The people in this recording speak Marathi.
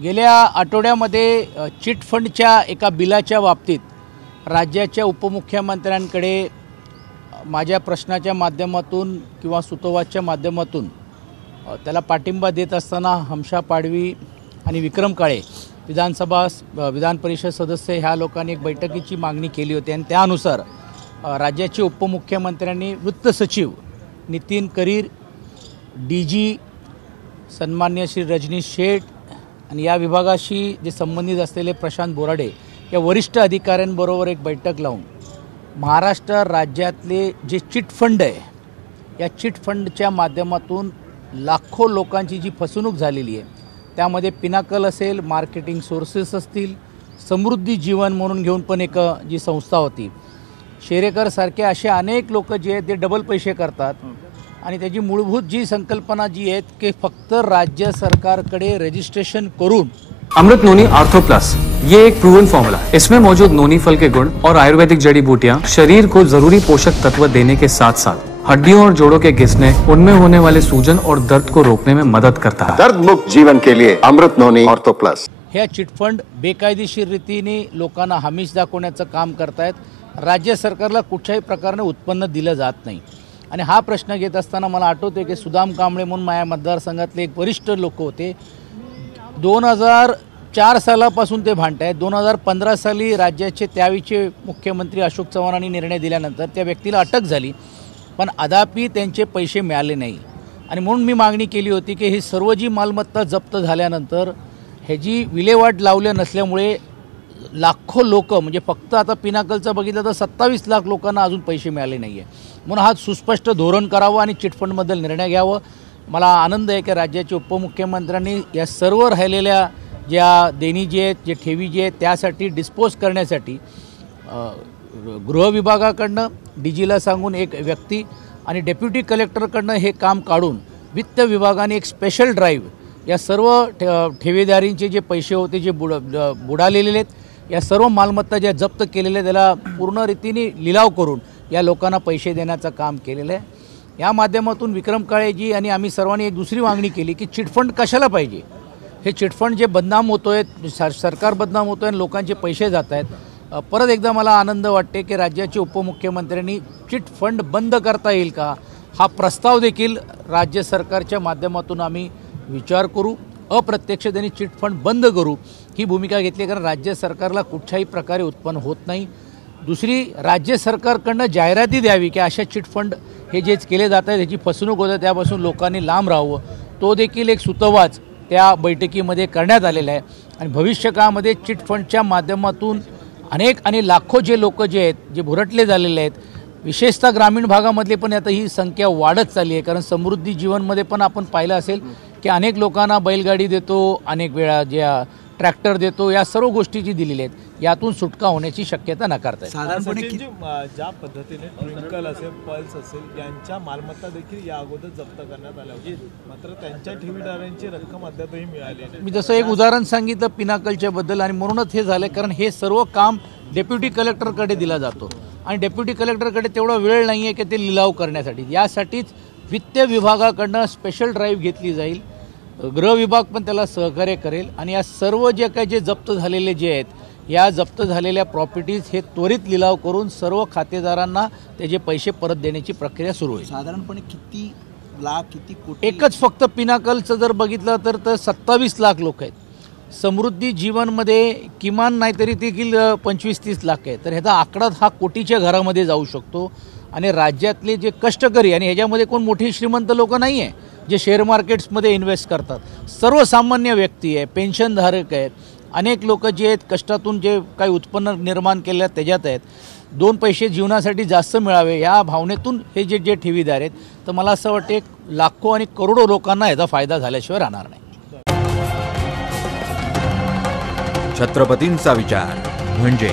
गेल्या आठवड्यामध्ये चिट फंडच्या एका बिलाच्या बाबतीत राज्याच्या उपमुख्यमंत्र्यांकडे माझ्या प्रश्नाच्या माध्यमातून किंवा सुतोवाच्या माध्यमातून त्याला पाठिंबा देत असताना हमशा पाडवी आणि विक्रम काळे विधान परिषद सदस्य ह्या लोकांनी एक बैठकीची मागणी केली होती आणि त्यानुसार राज्याचे उपमुख्यमंत्र्यांनी वृत्त सचिव नितीन करीर, DG सन्मान्य श्री रजनीश शेठ आणि या विभागाशी जे संबंधित असलेले प्रशांत बोराडे या वरिष्ठ अधिकाऱ्यांबरोबर एक बैठक लावून महाराष्ट्र राज्यातले जे चिट फंड आहे या चिट फंडच्या माध्यमातून लाखो लोकांची जी फसवणूक झालेली आहे त्यामध्ये पिनाकल असेल, मार्केटिंग सोर्सेस असतील, समृद्धी जीवन म्हणून घेऊन पण एक जी संस्था होती, शेरेकर सारखे असे अनेक लोक जे आहेत ते डबल पैसे करतात आणि त्याची मूलभूत जी संकल्पना जी आहे की फक्त राज्य सरकारकडे रजिस्ट्रेशन करून अमृत नोनी आर्थो प्लस ये एक प्रूवन फॉर्मूला है। इसमें मौजूद नोनी फल के गुण और आयुर्वेदिक जड़ी बूटियां शरीर को जरूरी पोषक तत्व देने के साथ साथ हड्डियों और जोड़ों के घिसने, उनमें होने वाले सूजन और दर्द को रोकने में मदद करता है। दर्द मुक्त जीवन के लिए अमृत नोनी आर्थो प्लस। हे चिटफंड बेकायदेशीर रीतीने लोकांना हमीश दाखवण्याचं काम करतायत। राज्य सरकारला कुठल्याही प्रकारे उत्पन्न दिलं जात नाही आणि हा प्रश्न घेत असताना मला आठवते की सुदाम कांबळे म्हणून माझ्या मतदारसंघातले एक वरिष्ठ लोक होते। 2004 सालापासून ते भांडतायत। 2015 साली राज्याचे त्यावेळचे मुख्यमंत्री अशोक चव्हाणांनी निर्णय दिल्यानंतर त्या व्यक्तीला अटक झाली पण अद्यापही त्यांचे पैसे मिळाले नाही आणि म्हणून मी मागणी केली होती की ही सर्व जी मालमत्ता जप्त झाल्यानंतर ह्याची विल्हेवाट लावल्या नसल्यामुळे लाखो लोक म्हणजे फक्त आता पिनाकलचं बघितलं तर 27 लाख लोकांना अजून पैसे मिळाले नाही आहे। म्हणून हा सुस्पष्ट धोरण करावं आणि चिटफंडबद्दल निर्णय घ्यावं। मला आनंद आहे की राज्याचे उपमुख्यमंत्र्यांनी या सर्व राहिलेल्या ज्या देणी जी आहेत, जे ठेवी जी आहेत त्यासाठी डिस्पोज करण्यासाठी गृह विभागाकडनं DGला सांगून एक व्यक्ती आणि डेप्युटी कलेक्टरकडनं हे काम काढून वित्त विभागाने एक स्पेशल ड्राईव्ह या सर्व ठेवीदारींचे जे पैसे होते जे बुडालेले आहेत या सर्व मालमत्ता ज्या जप्त केलेल्या त्याला पूर्ण रीतीने लिलाव करून या लोकांना पैसे देण्याचं काम केलेलं आहे। या माध्यमातून विक्रम काळेजी आणि आम्ही सर्वांनी एक दुसरी मागणी केली की चिटफंड कशाला पाहिजे, हे चिटफंड जे बदनाम होतोय, सरकार बदनाम होतोय आणि लोकांचे पैसे जात आहेत। परत एकदा मला आनंद वाटते की राज्याचे उपमुख्यमंत्र्यांनी चिट फंड बंद करता येईल का हा प्रस्ताव देखील राज्य सरकारच्या माध्यमातून आम्ही विचार करू। अप्रत्यक्ष त्यांनी चिट फंड बंद करू ही भूमिका घेतली कारण राज्य सरकारला कुठल्याही प्रकारे उत्पन्न होत नाही। दुसरी, राज्य सरकारकडनं जाहिराती द्यावी की अशा चिट फंड हे जे केले जात आहेत ह्याची फसवणूक होते त्यापासून लोकांनी लांब राहावं, तो देखील एक सुतोवाच त्या बैठकीमध्ये करण्यात आलेला आहे। आणि भविष्य काळामध्ये चिट फंडच्या माध्यमातून अनेक आणि लाखो जे लोक जे आहेत जे भुरटले झालेले आहेत, विशेषतः ग्रामीण भागामधले पण आता ही संख्या वाढत चालली आहे कारण समृद्धी जीवनमध्ये पण आपण पाहिलं असेल की अनेक लोकांना बैलगाडी देतो, अनेक वेळा ज्या ट्रॅक्टर देतो, या सर्व गोष्टी जी दिलेल्या आहेत यातून सुटका होण्याची शक्यता नाकारत आहे। साधारणपणे ज्या पद्धतीने ट्विंकल असेल, पल्स असेल यांच्या मालमत्ता देखील या अगोदर जप्त करण्यात आल्या होत्या मात्र त्यांच्या ठेवीदारांची रक्कम अद्यापही मिळाली नाही। मी जसं एक उदाहरण सांगितलं पिनाकलच्या बद्दल आणि म्हणूनच हे झालं कारण हे सर्व काम डेप्युटी कलेक्टरकडे दिला जातो आणि डेप्युटी कलेक्टरकडे तेवढा वेळ नाही आहे की ते लिलाव करण्यासाठी। यासाठीच वित्त विभागाकडनं स्पेशल ड्राईव्ह घेतली जाईल, गृह विभाग पण त्याला सहकार्य करेल आणि या सर्व जे काही जे जप्त झालेले जे आहेत या जप्त झालेल्या प्रॉपर्टीज हे त्वरित लिलाव करून सर्व खातेदारांना त्याचे पैसे परत देण्याची प्रक्रिया सुरू होईल। साधारणपणे किती लाख, किती कोटी? एकच फक्त पिनाकलचं जर बघितलं तर 27 लाख लोक आहेत। समृद्धी जीवनमध्ये किमान नाहीतरी देखील 25-30 लाख आहे, तर ह्याचा आकडा हा कोटीच्या घरामध्ये जाऊ शकतो। आणि राज्यातले जे कष्टकरी आणि ह्याच्यामध्ये कोण मोठी श्रीमंत लोक नाही आहे जे शेअर मार्केट्समध्ये इन्व्हेस्ट करतात, सर्वसामान्य व्यक्ती आहे, पेन्शनधारक आहेत, अनेक लोक जे आहेत कष्टातून जे काही उत्पन्न निर्माण केलं त्याच्यात आहेत, 2 पैसे जीवनासाठी जास्त मिळावे या भावनेतून हे जे ठेवीदार आहेत, तर मला असं वाटते लाखो आणि करोडो लोकांना याचा फायदा झाल्याशिवाय राहणार नाही। छत्रपतींचा विचार म्हणजे